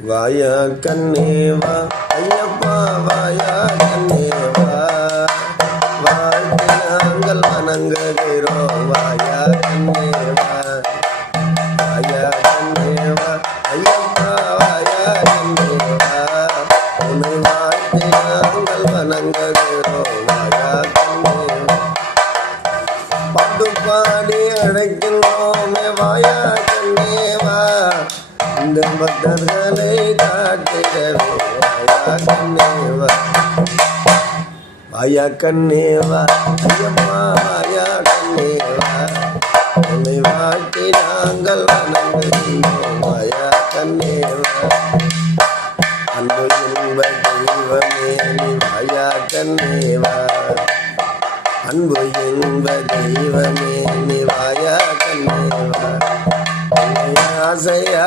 வாய கண்ணேவா ஐயப்பா வாயா கண்ணேவா. வாழ்க்கை நாங்கள் வணங்குகிறோம் வாயா கண்ணேவா. வாயா கண்ணேவா ஐயப்பா வாயா கண்ணேவா. உன்னை வாழ்க்கை நாங்கள் வணங்குகிறோம் வாயா கண்ணேவா. பாட்டு பாடி அழைக்கின்றோமே வாயா கண்ணேவா இந்த பக்தர்களை காட்டிடவே வாயா கண்ணேவா வாயா கண்ணேவா ஐயம்மா வாயா கண்ணேவா உன்னை வாழ்க்கை நாங்கள் வணங்குகின்றோம் வாயா கண்ணேவா அன்பு இன்ப தெய்வமே நீ வாயா கண்ணேவா அன்பு இன்ப தெய்வமே நீ வாயா கண்ணேவா সাজাইয়া